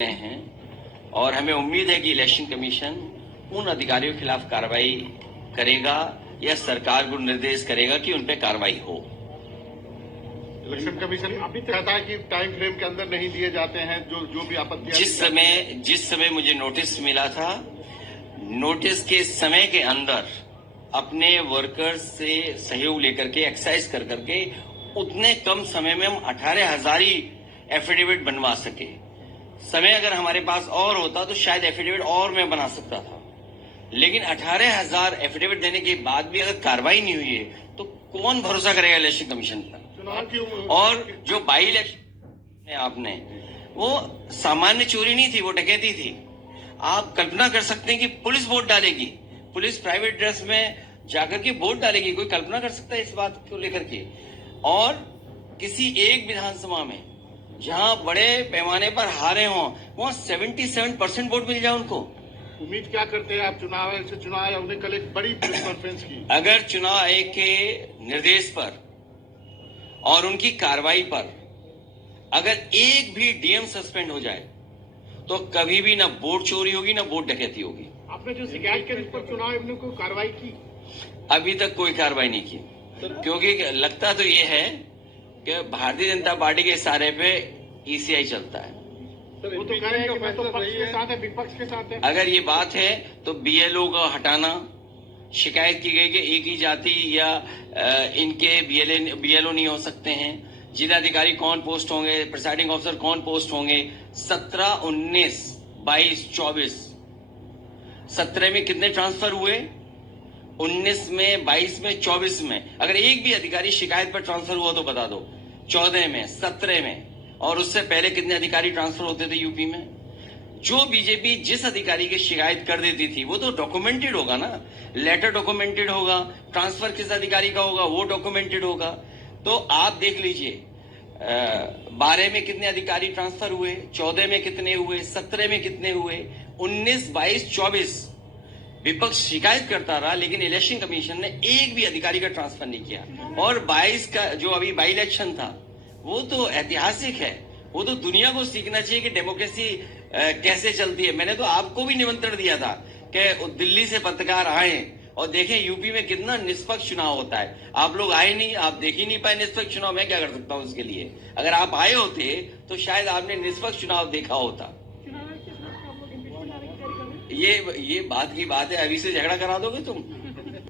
हैं और हमें उम्मीद है कि इलेक्शन कमीशन उन अधिकारियों के खिलाफ कार्रवाई करेगा या सरकार को निर्देश करेगा कि उन पर कार्रवाई हो। इलेक्शन कमीशन अभी तक कहता है कि टाइम फ्रेम के अंदर नहीं दिए जाते हैं जो भी आपत्ति। जिस समय मुझे नोटिस मिला था, नोटिस के समय के अंदर अपने वर्कर्स से सहयोग लेकर के एक्सरसाइज कर करके उतने कम समय में हम 18,000 ही एफिडेविट बनवा सके। समय अगर हमारे पास और होता तो शायद एफिडेविट और मैं बना सकता था, लेकिन 18,000 एफिडेविट देने के बाद भी अगर कार्रवाई नहीं हुई है तो कौन भरोसा करेगा इलेक्शन कमीशन पर। और जो बाई इलेक्शन आपने, वो सामान्य चोरी नहीं थी, वो डकैती थी। आप कल्पना कर सकते हैं कि पुलिस वोट डालेगी, पुलिस प्राइवेट ड्रेस में जाकर के वोट डालेगी। कोई कल्पना कर सकता है इस बात को लेकर के? और किसी एक विधानसभा में जहां बड़े पैमाने पर हारे हों, वहां 77% वोट मिल जाए उनको। उम्मीद क्या करते हैं आप चुनाव आयोग ने कल एक बड़ी प्रेस कॉन्फ्रेंस की। अगर चुनाव आयोग के निर्देश पर और उनकी कार्रवाई पर अगर एक भी डीएम सस्पेंड हो जाए तो कभी भी ना वोट चोरी होगी ना वोट डकैती होगी। आपने जो शिकायत करी उस पर चुनाव आयोग ने कोई कार्रवाई की? अभी तक कोई कार्रवाई नहीं की, क्योंकि लगता तो ये है कि भारतीय जनता पार्टी के इशारे पे ईसीआई चलता है। वो तो कह रहे हैं कि मैं तो पक्ष के साथ है, विपक्ष के साथ है। अगर ये बात है तो बीएलओ का हटाना, शिकायत की गई कि एक ही जाति या इनके बीएलओ नहीं हो सकते हैं। जिलाधिकारी कौन पोस्ट होंगे, प्रिसाइडिंग ऑफिसर कौन पोस्ट होंगे? 17, 19, 22, 24, 17 में कितने ट्रांसफर हुए? 19 में, 22 में, 24 में। अगर एक भी अधिकारी शिकायत पर ट्रांसफर हुआ तो बता दो। 14 में, 17 में, और उससे पहले कितने अधिकारी ट्रांसफर होते थे यूपी में? जो बीजेपी जिस अधिकारी की शिकायत कर देती थी वो तो डॉक्यूमेंटेड होगा ना, लेटर डॉक्यूमेंटेड होगा। ट्रांसफर किस अधिकारी का होगा वो डॉक्यूमेंटेड होगा। तो आप देख लीजिए, 12 में कितने अधिकारी ट्रांसफर हुए, 14 में कितने हुए, 17 में कितने हुए, 19, 22, 24 विपक्ष शिकायत करता रहा, लेकिन इलेक्शन कमीशन ने एक भी अधिकारी का ट्रांसफर नहीं किया। और 22 का जो अभी बाई इलेक्शन था वो तो ऐतिहासिक है। वो तो दुनिया को सीखना चाहिए कि डेमोक्रेसी कैसे चलती है। मैंने तो आपको भी निमंत्रण दिया था कि दिल्ली से पत्रकार आए और देखें यूपी में कितना निष्पक्ष चुनाव होता है। आप लोग आए नहीं, आप देख ही नहीं पाए निष्पक्ष चुनाव। मैं क्या कर सकता हूं उसके लिए? अगर आप आए होते तो शायद आपने निष्पक्ष चुनाव देखा होता। ये बात की बात है, अभी से झगड़ा करा दोगे तुम?